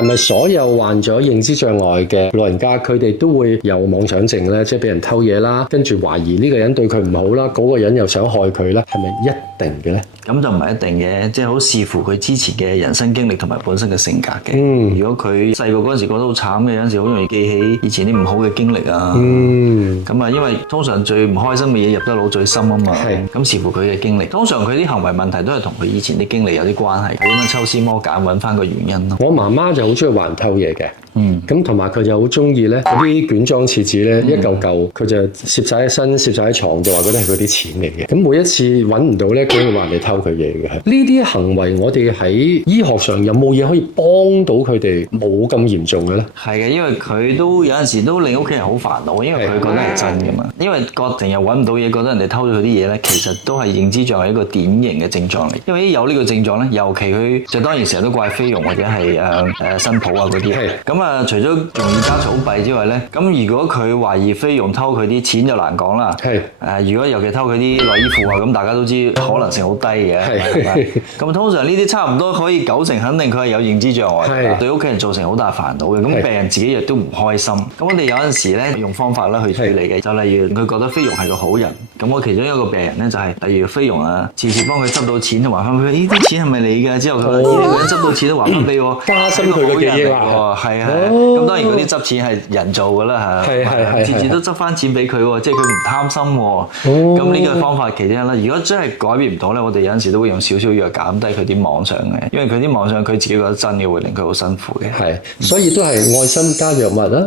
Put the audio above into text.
係咪所有患咗認知障礙嘅老人家，佢哋都會有妄想症咧？即係俾人偷嘢啦，跟住懷疑呢個人對佢唔好啦，嗰個人又想害佢咧，係咪一定嘅咧？咁就唔係一定嘅，即係好視乎佢之前嘅人生經歷同埋本身嘅性格嘅。如果佢細個嗰陣時覺得好慘嘅，有陣時好容易記起以前啲唔好嘅經歷啊。咁啊，因為通常最唔開心嘅嘢入得腦最深啊嘛。咁視乎佢嘅經歷，通常佢啲行為問題都係同佢以前啲經歷有啲關係，點樣抽絲剝繭揾翻個原因咯。我媽媽就好中意話人偷嘢嘅。咁同埋佢就好中意咧嗰啲卷裝廁紙咧，一嚿嚿佢就攝晒喺身，攝晒喺床度，話覺得係嗰啲錢嚟嘅。咁每一次揾唔到咧，佢會話你偷佢嘢嘅。呢啲行為我哋喺醫學上有冇嘢可以幫到佢哋冇咁嚴重嘅咧？係嘅，因為佢都有陣時都令屋企人好煩惱，因為佢覺得係真嘅嘛。因為成日揾唔到嘢，覺得人哋偷咗佢啲嘢咧，其實都係認知障礙一個典型嘅症狀嚟。因為有呢個症狀咧，尤其佢就當然成日都怪菲傭或者係新抱啊嗰啲。咁除咗容易家嘈弊之外咧，咁如果佢懷疑菲傭偷佢啲錢就難講啦。如果尤其偷佢啲內衣褲啊，咁大家都知可能性好低嘅。咁通常呢啲差唔多可以90%肯定佢係有認知障礙，對屋企人造成好大煩惱嘅。咁病人自己亦都唔開心。咁我哋有陣時咧用方法啦去處理嘅，就例如佢覺得菲傭係個好人。咁我其中一個病人咧就係，例如菲傭啊，次次幫佢執到錢就還翻俾佢，呢啲錢係咪你㗎？之後佢話呢個人執到錢都還翻俾我，加深佢嘅記憶啊。係啊。咁當然嗰啲執錢係人做㗎啦嚇，次次都執翻錢俾佢喎，即係佢唔貪心喎。咁呢個方法其中一啦。如果真係改變唔到咧，我哋有陣時都會用少少藥減低佢啲妄想嘅，因為佢啲妄想佢自己覺得真嘅會令佢好辛苦嘅。所以都係愛心加藥物啦。